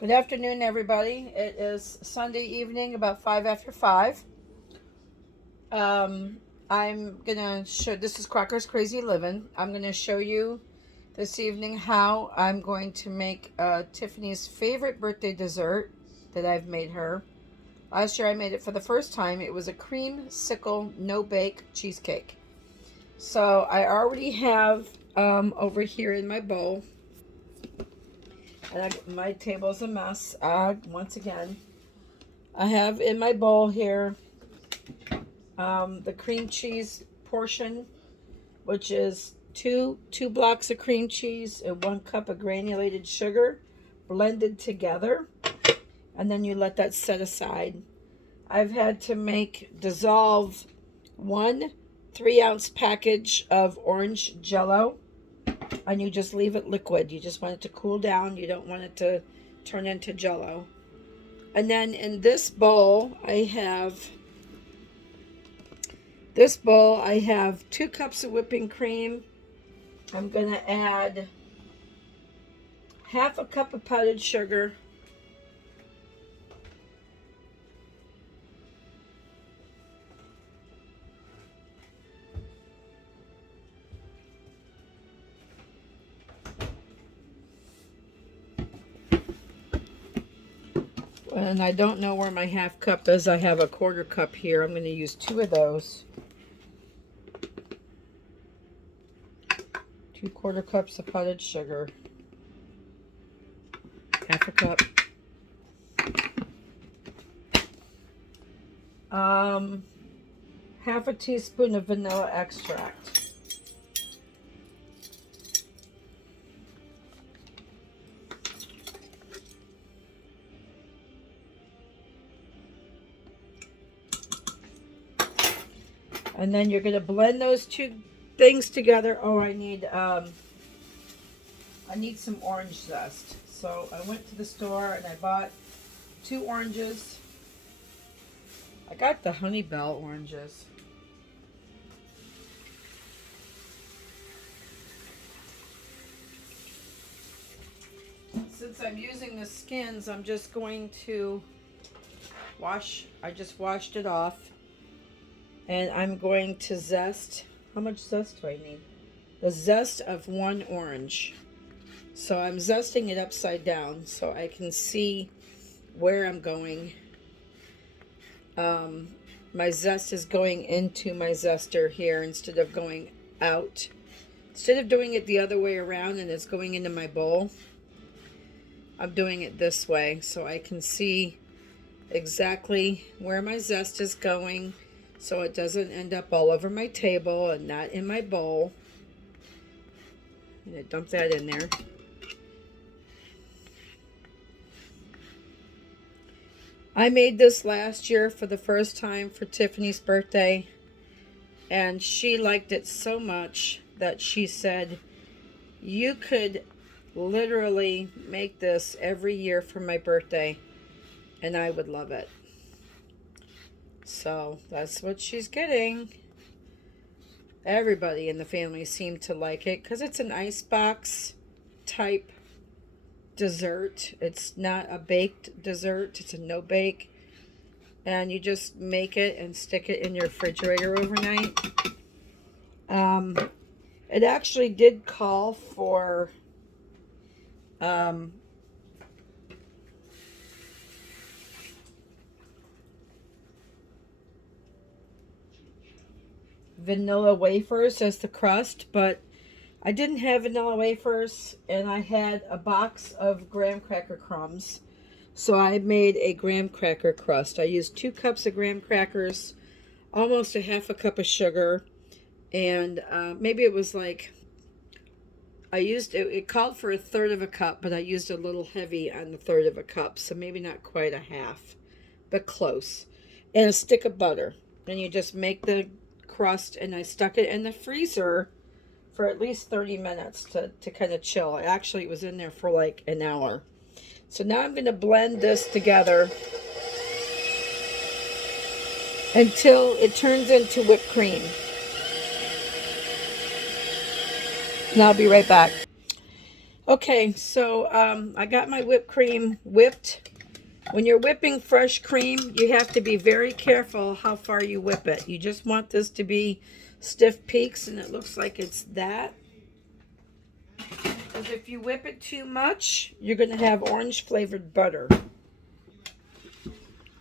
Good afternoon, everybody. It is Sunday evening, about 5 after 5. I'm gonna show, this is Crocker's Crazy Living. I'm gonna show you this evening how I'm going to make Tiffany's favorite birthday dessert that I've made her. Last year I made it for the first time. It was a creamsicle no-bake cheesecake. So I already have over here in my bowl, and my table's a mess once again. I have in my bowl here the cream cheese portion, which is two blocks of cream cheese and 1 cup of granulated sugar blended together, and then you let that set aside. I've had to dissolve 1 3-ounce package of orange jello, and you just leave it liquid. You just want it to cool down. You don't want it to turn into jello. And then in this bowl I have 2 cups of whipping cream. I'm going to add 1/2 cup of powdered sugar, and I don't know where my 1/2 cup is. I have a 1/4 cup here. I'm going to use 2 of those. 2 1/4 cups of powdered sugar, 1/2 cup. 1/2 teaspoon of vanilla extract. And then you're going to blend those 2 things together. Oh, I need some orange zest. So I went to the store and I bought 2 oranges. I got the Honey Bell oranges. Since I'm using the skins, I'm just going to I just washed it off. And I'm going to zest. How much zest do I need? The zest of 1 orange. So I'm zesting it upside down so I can see where I'm going. My zest is going into my zester here instead of going out. Instead of doing it the other way around and it's going into my bowl, I'm doing it this way so I can see exactly where my zest is going, so it doesn't end up all over my table and not in my bowl. I'm going to dump that in there. I made this last year for the first time for Tiffany's birthday, and she liked it so much that she said, you could literally make this every year for my birthday and I would love it. So that's what she's getting. Everybody in the family seemed to like it because it's an icebox type dessert. It's not a baked dessert. It's a no bake. And you just make it and stick it in your refrigerator overnight. It actually did call for vanilla wafers as the crust, but I didn't have vanilla wafers, and I had a box of graham cracker crumbs, so I made a graham cracker crust. I used 2 cups of graham crackers, almost 1/2 cup of sugar, and maybe it was like, it called for 1/3 cup, but I used a little heavy on the 1/3 cup, so maybe not quite a half, but close. And a stick of butter. And you just make the crust, and I stuck it in the freezer for at least 30 minutes to kind of chill. Actually, it was in there for like an hour. So now I'm going to blend this together until it turns into whipped cream. And I'll be right back. Okay, so I got my whipped cream whipped. When you're whipping fresh cream, you have to be very careful how far you whip it. You just want this to be stiff peaks, and it looks like it's that. Because if you whip it too much, you're going to have orange flavored butter,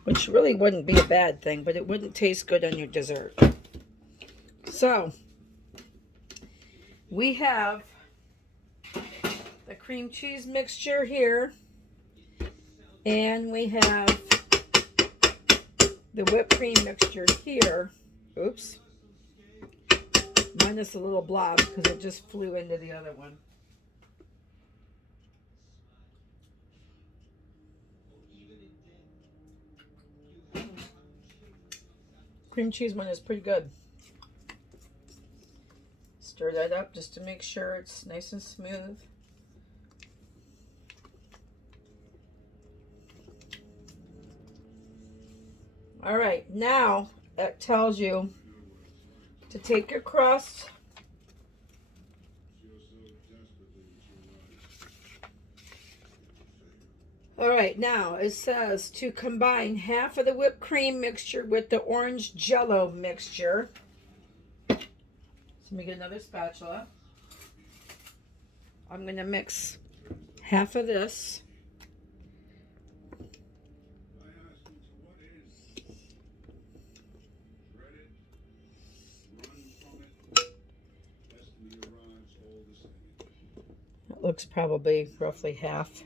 which really wouldn't be a bad thing, but it wouldn't taste good on your dessert. So, we have the cream cheese mixture here, and we have the whipped cream mixture here. Oops. Minus a little blob because it just flew into the other one. Cream cheese one is pretty good. Stir that up just to make sure it's nice and smooth. All right, now it tells you to take your crust. All right, now it says to combine half of the whipped cream mixture with the orange jello mixture. So let me get another spatula. I'm going to mix half of this. It looks probably roughly half.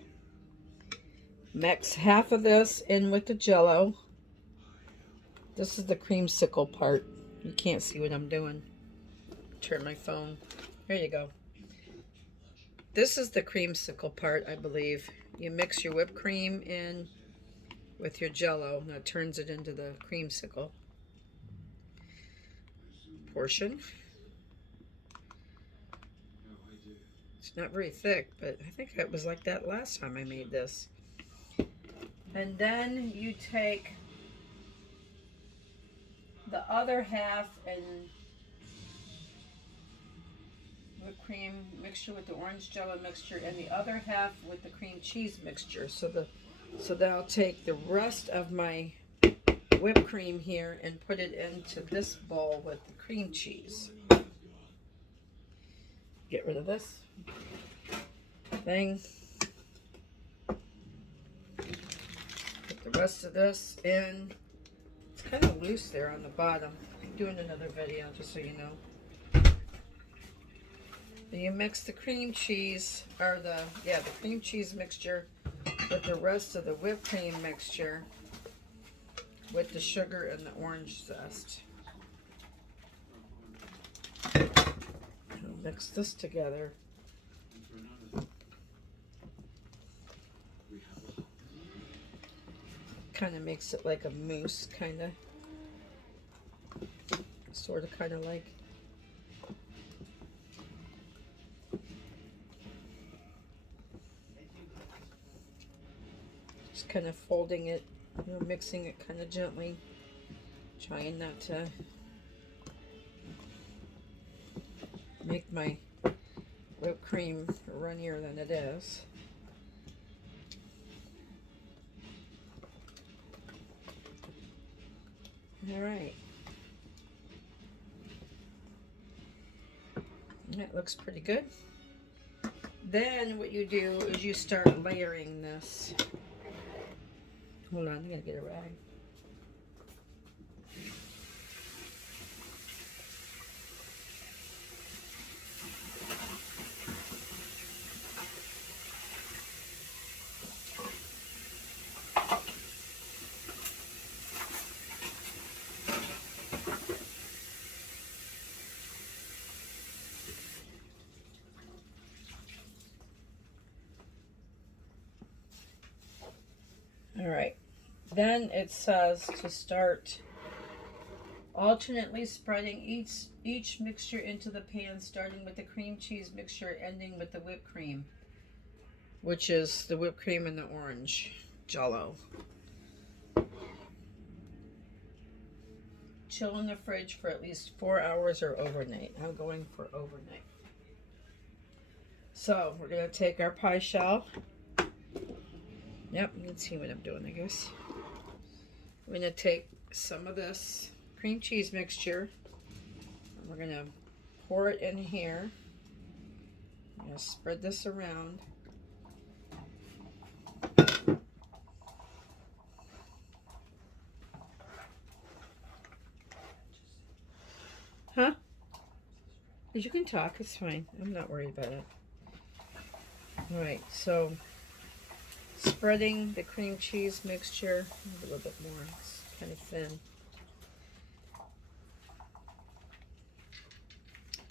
Mix half of this in with the jello. This is the creamsicle part. You can't see what I'm doing. Turn my phone. There you go. This is the creamsicle part, I believe. You mix your whipped cream in with your jello. And that turns it into the creamsicle portion. It's not very thick, but I think it was like that last time I made this. And then you take the other half and whipped cream mixture with the orange jello mixture, and the other half with the cream cheese mixture. So then I'll take the rest of my whipped cream here and put it into this bowl with the cream cheese. Get rid of this thing. Put the rest of this in. It's kind of loose there on the bottom. I'm doing another video just so you know. And you mix the cream cheese, or the cream cheese mixture with the rest of the whipped cream mixture with the sugar and the orange zest. I'll mix this together. Kind of makes it like a mousse, kind of. Sort of, kind of like. Just kind of folding it, mixing it kind of gently. Trying not to make my whipped cream runnier than it is. All right. That looks pretty good. Then what you do is you start layering this. Hold on, I gotta get a rag. All right. Then it says to start alternately spreading each mixture into the pan, starting with the cream cheese mixture, ending with the whipped cream, which is the whipped cream and the orange jello. Chill in the fridge for at least 4 hours or overnight. I'm going for overnight. So we're going to take our pie shell. Yep, you can see what I'm doing, I guess. We're going to take some of this cream cheese mixture, and we're going to pour it in here. I'm going to spread this around. Huh? You can talk, it's fine. I'm not worried about it. Alright, so spreading the cream cheese mixture a little bit more. It's kind of thin.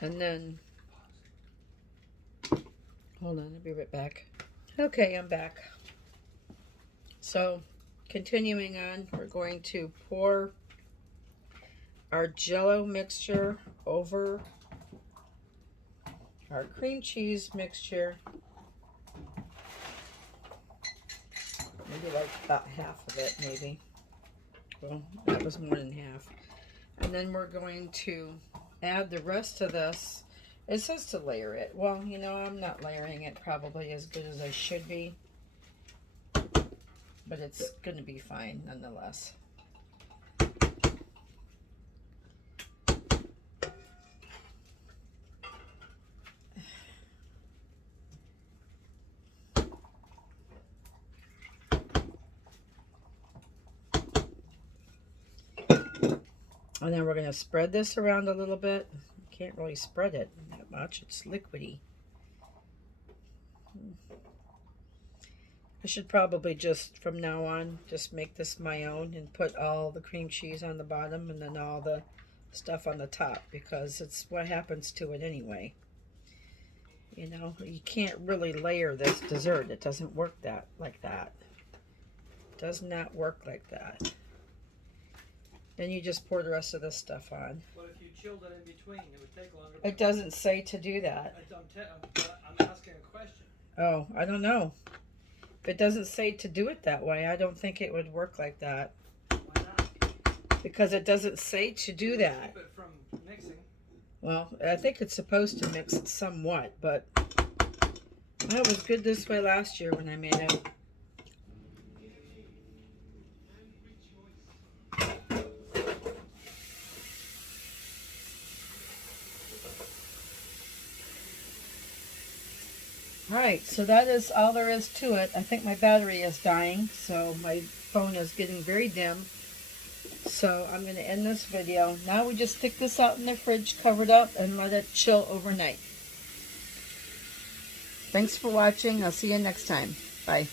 And then, hold on, I'll be right back. Okay, I'm back. So, continuing on, we're going to pour our jello mixture over our cream cheese mixture. Maybe like about half of it, maybe. Well, that was more than half. And then we're going to add the rest of this. It says to layer it. Well, you know, I'm not layering it probably as good as I should be. But it's going to be fine nonetheless. And then we're going to spread this around a little bit. Can't really spread it that much. It's liquidy. I should probably just, from now on, just make this my own and put all the cream cheese on the bottom and then all the stuff on the top, because it's what happens to it anyway. You know, you can't really layer this dessert. It doesn't work like that. It does not work like that. Then you just pour the rest of this stuff on. But if you chilled it in between, it would take longer. It doesn't say to do that. I'm asking a question. Oh, I don't know. If it doesn't say to do it that way, I don't think it would work like that. Why not? Because it doesn't say to do that. Keep it from mixing. Well, I think it's supposed to mix it somewhat, but that was good this way last year when I made it. Alright, so that is all there is to it. I think my battery is dying, so my phone is getting very dim. So I'm going to end this video. Now we just stick this out in the fridge, covered up, and let it chill overnight. Thanks for watching. I'll see you next time. Bye.